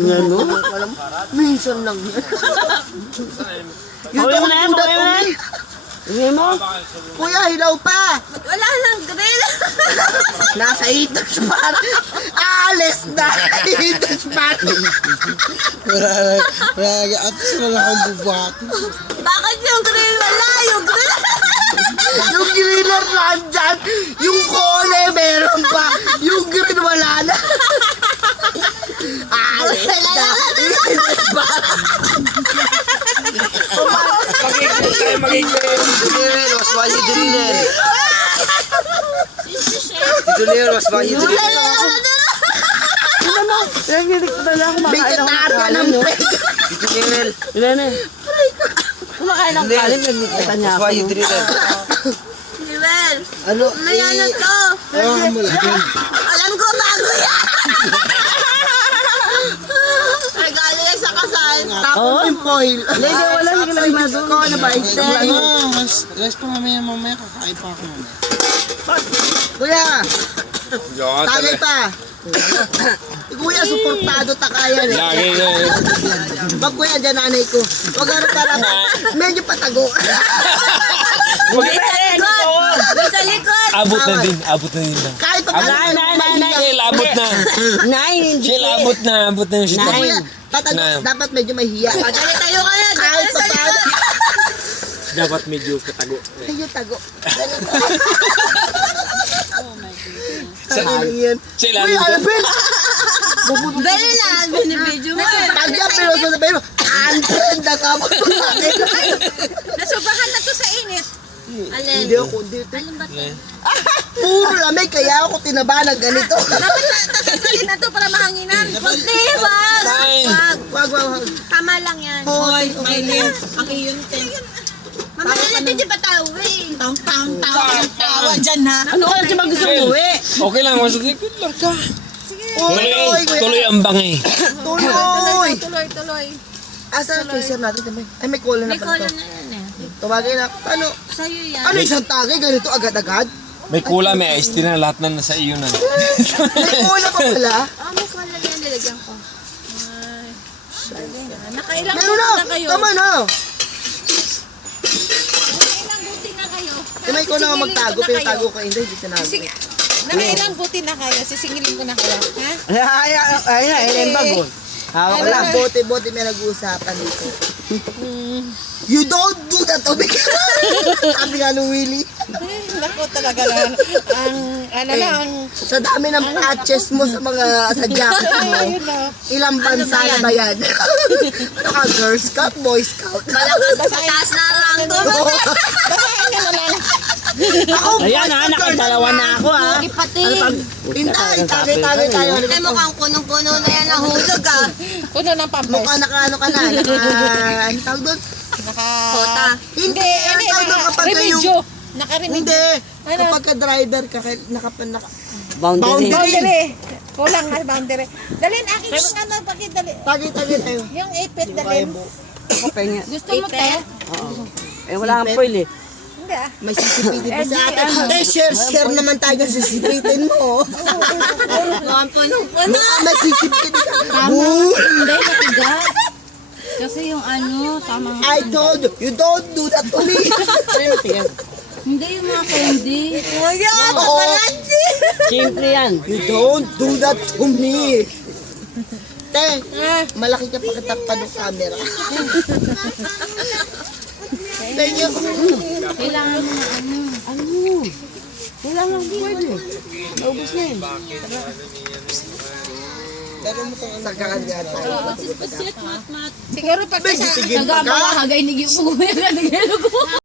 Ano? Alam, minsan lang yan. You don't do that to me. Hindi mo? Kuya, hilaw pa. Wala nang grill. Nasa itas pa. Alis na. Itas pa. Wala, at sila lang akong bubuhat. Bakit yung grill wala? Yung grill. Yung griller nandyan. Yung kole meron pa. Yung grill wala na. Alis na. Itas pa. Dinner, was why you dinner? Dinner, was why you dinner? Ano mo? Nagilig ko talaga kumakain ako ng Vegetarian kanin, ang no? peg. Dinner, Ilan eh. Kumakain ng kanin, nagkikita niya was ako. why you dinner? Joel, Ano? maya na to. Alam ko bago yan. Regalo yan sa kasal. Tapos yung foil. Hindi, wala. Sige lang na doon. Ko na ba? Rest pa mamaya, kakain pa ako mamaya. Kuya, tagay pa. Kuya, suportado takayan eh. Lagi na eh. Pag kuya, dyan nanay ko. Huwag harap para medyo patago. Sa likod. Abot na din lang. Kahit pa Shell, abot na. Nine, hindi. Shell, abot na yung shit. Kuya, patago, dapat medyo mahiya. Dali tayo kaya. Kahit pa paano. Dapat medyo katago. Medyo tago. Sa Yan. ilalim Kuya, ko. Alvin! Dali na. Binibidyo mo. Tagya, pero sasabihin mo, antin na ka mo. Nasubakan na to sa init. Alin? Hindi ako, dito. Alin ba to? Puro lamig, kaya ako tinaba ng ganito. Dapat tatanggalin na to para mahanginan. Wag di, wag. Fine. Wag, wag, wag. Tama lang yan. Hoy, Ang iyon, te. Mamaya natin di patawin. Tawa dyan, ha? Ano ka lang siya gusto umuwi? Okay lang, mas good lang ka. Tuloy, Tuloy ang bangay. Tuloy! Tuloy. Asa ang tracer natin? Ay, may cola na May pala cola to. na yan eh. Tumagay na. Ano? Sa'yo yan. Ano isang tagay? Ganito agad-agad? May kula, may iced tea na, lahat na nasa iyo na. May cola pa pala? Oh, may cola yan. Nilagyan ko. Ay. Nakailang Meron na! buti na kayo. Tama na! Nakailang buti na kayo. May ko na magtago, pero tago ka hindi, hindi sinabi. Nakailang buti na kayo. Sisingilin ko na kayo. Ha? Ay na, Ellen Bagon. Hawak Wala, lang. bote-bote may nag-uusapan dito. You don't do that to me! Sabi nga nung Willie. Naku talaga lang. Ano lang. Sa dami ng patches mo sa mga sa jacket mo, ilang bansa na ba yan? Naka Girl Scout, Boy Scout. Taas na lang to. Basahin ka na lang. Ako, Ayan ha, nakadalawa na ako ha. Ipati. Hintay, tagay-tagay tayo. Ay, mukhang punong-puno na yan nahulog ah. Puno ng pampers. Mukha naka-ano ka na, ano tawag doon? Kota. Hindi, ang tawag doon kapag yung... Naka-remedyo. Hindi, kapag ka-driver ka, Boundary. Boundary. Kulang nga boundary. Dalhin akin yung ano, bakit dali. tagay-tagay tayo. Yung ipit dalhin. Gusto mo te? Oo. Eh, wala kang foil eh. Hindi ah. May sisipitin pa sa atin. Eh, share naman tayo ng sisipitin mo. Mukhang punong-puno. Mukha may sisipitin ka. Hindi, matigas. Kasi yung ano, tama nga. I told you don't do that to me. Hindi yung mga candy. Kuya, Oo. Siyempre yan. You don't do that to me. Te, malaki ka pakitakpan ng camera. Thank you. Kailangan mo ano. Kailangan foil eh. Naubos na yun. Pero mo itong nagkakagyan tayo. Siguro pag Sige, nagagawa, hagay ni Giyo mo.